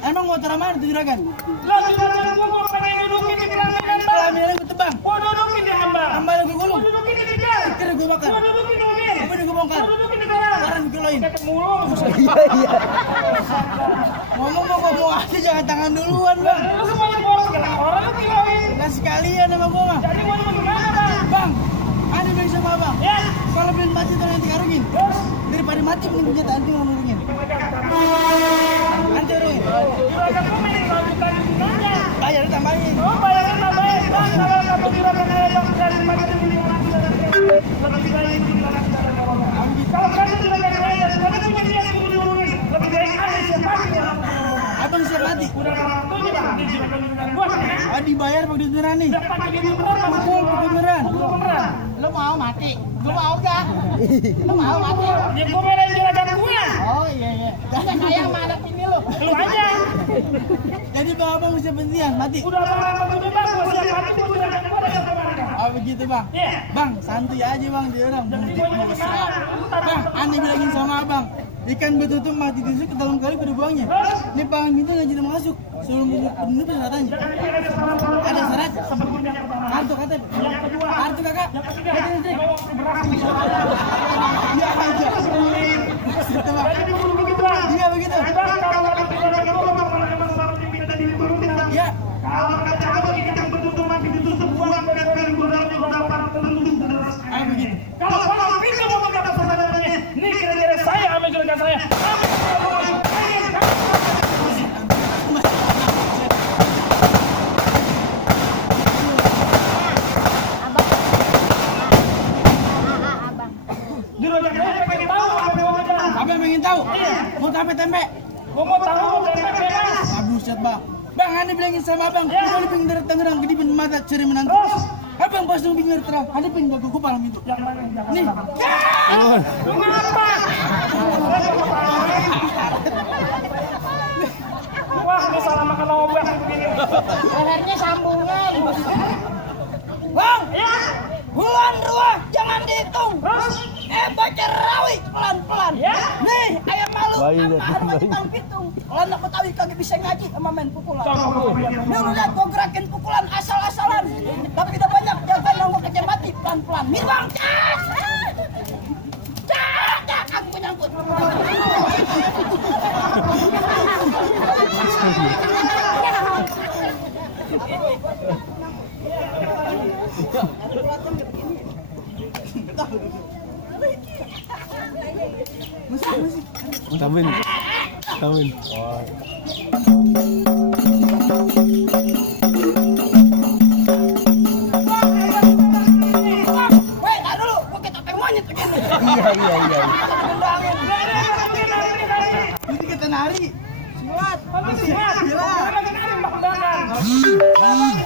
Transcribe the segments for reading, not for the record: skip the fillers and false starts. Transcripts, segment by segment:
Emang mau cara mana tuh juragan? Lah juragan gua mau pengen dudukin di pelaminan bang. Pelaminan gue tebang. Gua dudukin di hamba. Hamba lagi gulung. Gua dudukin di meja. Kira gue bakar. Gua dudukin di mobil. Apa gue bongkar? Gua dudukin di kolam. Sekarang dikeloin. Kata mulu. Iya. Ngomong mau aja jangan tangan duluan bang. Lu semuanya boros segala orang lu kiloin. Gak sekalian sama gue mah. Jadi gua mau gimana bang? Bang, ada bilang sama abang. Ya. Kalau belum mati tuh nanti karungin. Daripada mati mending punya tanti ngomongin. Nanti karungin. Juragan gua main lanjutan gunanya. Bayar tambahin. Oh bayarin tambahin bang. Kalau kamu juragan aja bang dari mati ini orang juragan lebih baik juragan kalau kamu juragan aja juragan punya dia yang kudu diurungin lebih baik aja siapa sih Abang siap mati. udah waktunya bang di juragan gua Ah dibayar pakai duit beneran nih. dapat gitu beneran Pukul beneran. beneran Lo mau mati? Lo mau gak? Lo mau mati? ya gua belain juragan gua Oh iya. Jangan saya sama anak ini lo. lu aja Jadi bang abang bisa pensiun mati. udah bang begini bang gua siap mati gua juragan gua ada kemana Oh begitu bang. iya Bang santuy aja bang dia orang. Bang aneh bilangin sama abang. Ikan betutu mati tusuk ke dalam kali pada buangnya. Ini bang minta nggak jadi masuk. Sebelum benar persyaratannya. Ada syarat. Kartu KTP. Kartu kakak. KTP. Iya aja. Gitu bang. Iya begitu. Ya. Kalau pintu mau mendapat saudaranya, ini kira-kira saya sama juragan saya. Juragan saya pengen tahu apa yang mau jalan. Abang pengen tahu? Mau tape tempe? Gua mau tahu tempe bebas. Ah buset bang. Bang aneh bilangin sama abang. Kalau pengen dari Tangerang gede mata ceri menantu. Terus Abang pas dong bingung terang, hadapin jago gue malam itu. Yang mana yang jangan Nih. salah? Mengapa? Wah, ini salah makan obeng begini. Lehernya sambungan. Bang, Ya, bulan ruah jangan dihitung. terus? Baca rawi pelan-pelan. Ya. Nih, ayam malu Bayi sama dah, arwah bayi. tukang pitung. Kalau nak tahu kagak bisa ngaji sama main pukulan. Contoh. Nih lu lihat gua gerakin pukulan asal-asalan. Tapi tidak banyak jaga yang gua kerja mati pelan-pelan. Nih bang, cas. Cas, aku menyangkut. Tamin. Tamin. Weh, tar dulu, gua kayak topeng monyet begini. Iya. Ini kita nari. Silat. Siap. Gila.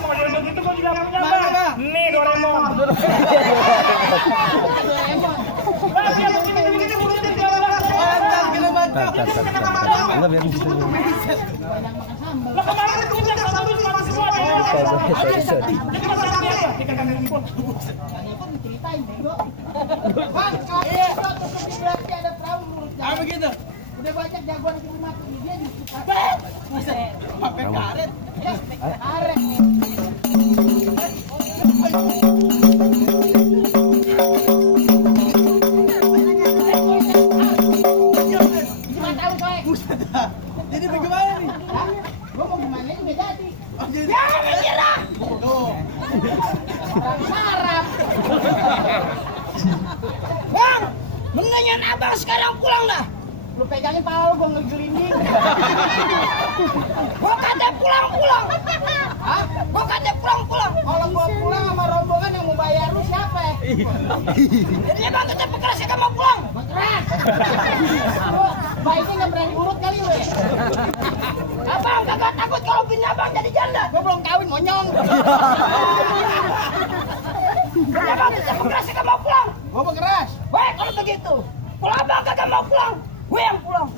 Model begitu kok tidak punya, Mana, Bang? Bang? Nih Doraemon. Bang, dia begini-begini mulutnya dia, Bang. Mantap, gila mantap. Enggak biar bisa. Lah kemarin itu kita satu mati semua. Bisa. Jadi masa ini apa? Dikatakan impor. Ceritain bego. Bang, kalau itu berarti ada trauma mulut. Apa gitu? Udah banyak jagoan itu mati dia di Bet. Pakai karet. karet. Cuma tahu coy. Buset dah. Jadi bagaimana nih? Gua mau gimana juga jadi. Oh, jadi. Tuh. Orang sarap. Bang, mendingan abang sekarang pulang dah. Lu pegangin pala lu gua ngegelinding. Gua kata pulang-pulang. Hah? Gua kata pulang-pulang. Kalau gua pulang sama rombongan yang mau bayar lu siapa? Jadi abang kata pekeras kagak mau pulang. Keras. Lu baiknya nggak berani urut kali lu ya. Abang kagak takut kalau bini abang jadi janda. Gua belum kawin monyong. Jadi abang kata pekeras kagak mau pulang. Gua mau keras. Baik kalau begitu. Kalau abang kagak mau pulang, gue yang pulang.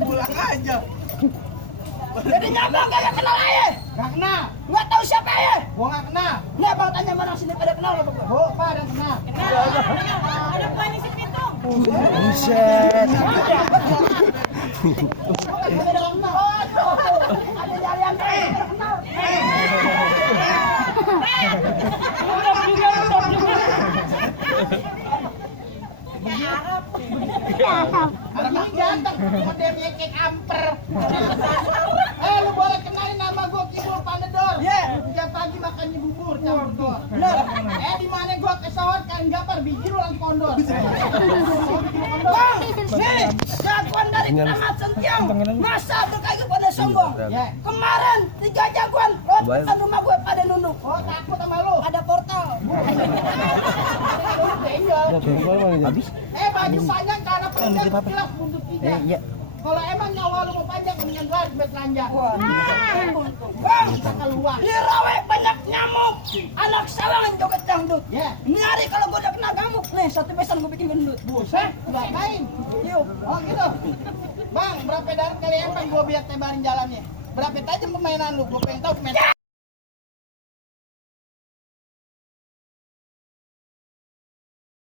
Pulang aja. Jadi abang kagak kenal ayah. Gak kenal. Nggak tahu siapa ayah. Gua gak kenal. Nih abang tanya mana sini pada kenal lo berdua. Gua pada kenal. Ada bukan isi pitung. Buset. Ada kenal. Ada jari yang kenal. Stop juga. Anak ini ganteng, modelnya kayak amper. Lu boleh kenalin nama gua Kibul Panedor. Iya. Tiap pagi makannya bubur campur. Benar. Di mana gua kesohor kan gapar biji lu langsung kondor. Bang, nih jagoan dari Tamat Sentiang. Masa tuh kagak pada sombong. Ya. Kemarin 3 jagoan rotan rumah gue pada nunduk. Oh, takut sama lu. Ada portal. Benjol. Habis. Baju panjang karena panjang kilas buntut tiga. Iya. Kalau emang nyawa lu mau panjang mendingan gua harus telanjang. Bang, Bisa keluar. di rawe banyak nyamuk. Anak sawang yang joget dangdut. Ya. Ini hari kalau gue udah kena gamuk, nih satu besan gue bikin gendut. Buset, nggak main. Yuk. Oh gitu. Bang, berapa darat kali emang gua biar tebarin jalannya? Berapa tajam permainan lu? Gua pengen tahu pemain.